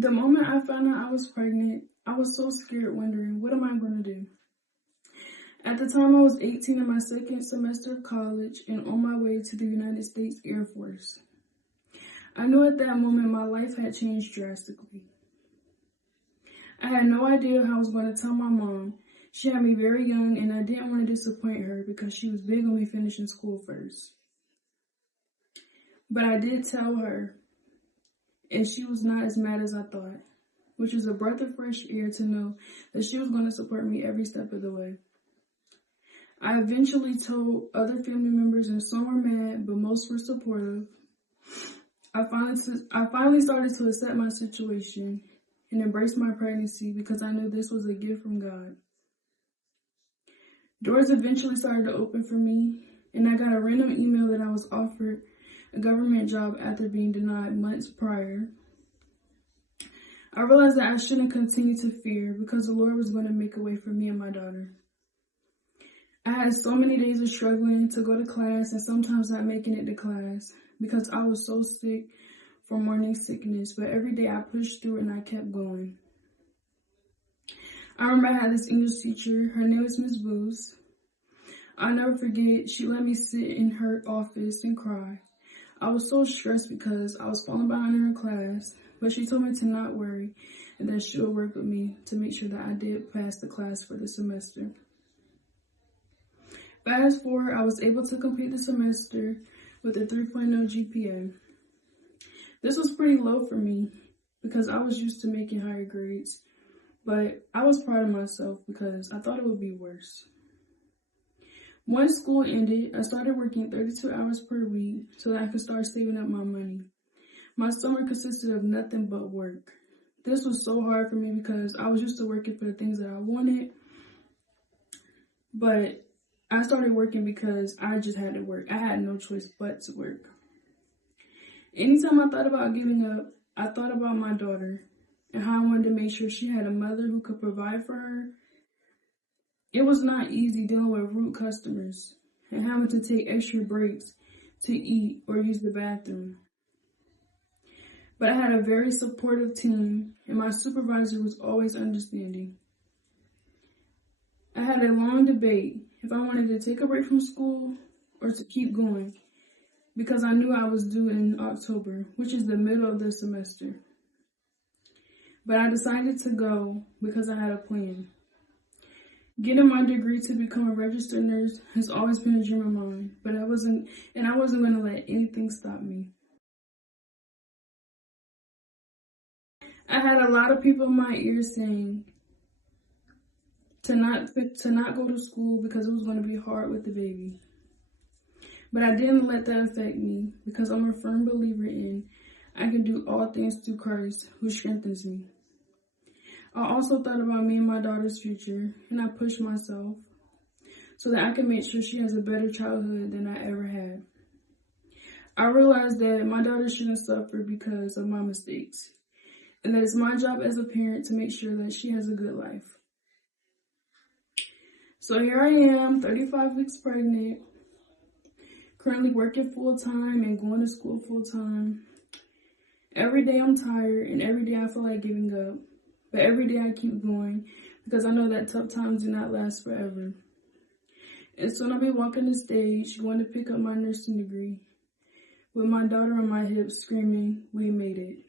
The moment I found out I was pregnant, I was so scared, wondering, what am I going to do? At the time, I was 18 in my second semester of college and on my way to the United States Air Force. I knew at that moment my life had changed drastically. I had no idea how I was going to tell my mom. She had me very young and I didn't want to disappoint her because she was big on me finishing school first. But I did tell her, and she was not as mad as I thought, which was a breath of fresh air to know that she was going to support me every step of the way. I eventually told other family members and some were mad, but most were supportive. I finally started to accept my situation and embrace my pregnancy because I knew this was a gift from God. Doors eventually started to open for me, and I got a random email that I was offered a government job after being denied months prior. I realized that I shouldn't continue to fear because the Lord was going to make a way for me and my daughter. I had so many days of struggling to go to class and sometimes not making it to class because I was so sick from morning sickness, but every day I pushed through and I kept going. I remember I had this English teacher, her name was Miss Booth. I'll never forget, she let me sit in her office and cry. I was so stressed because I was falling behind in her class, but she told me to not worry and that she would work with me to make sure that I did pass the class for the semester. Fast forward, I was able to complete the semester with a 3.0 GPA. This was pretty low for me because I was used to making higher grades, but I was proud of myself because I thought it would be worse. Once school ended, I started working 32 hours per week so that I could start saving up my money. My summer consisted of nothing but work. This was so hard for me because I was used to working for the things that I wanted, but I started working because I just had to work. I had no choice but to work. Anytime I thought about giving up, I thought about my daughter and how I wanted to make sure she had a mother who could provide for her. It was not easy dealing with rude customers and having to take extra breaks to eat or use the bathroom. But I had a very supportive team and my supervisor was always understanding. I had a long debate if I wanted to take a break from school or to keep going because I knew I was due in October, which is the middle of the semester. But I decided to go because I had a plan. Getting my degree to become a registered nurse has always been a dream of mine, but I wasn't going to let anything stop me. I had a lot of people in my ear saying to not go to school because it was going to be hard with the baby. But I didn't let that affect me because I'm a firm believer in I can do all things through Christ who strengthens me. I also thought about me and my daughter's future, and I pushed myself so that I can make sure she has a better childhood than I ever had. I realized that my daughter shouldn't suffer because of my mistakes, and that it's my job as a parent to make sure that she has a good life. So here I am, 35 weeks pregnant, currently working full-time and going to school full-time. Every day I'm tired, and every day I feel like giving up. But every day I keep going because I know that tough times do not last forever. And soon I'll be walking the stage, going to pick up my nursing degree with my daughter on my hips screaming, "We made it."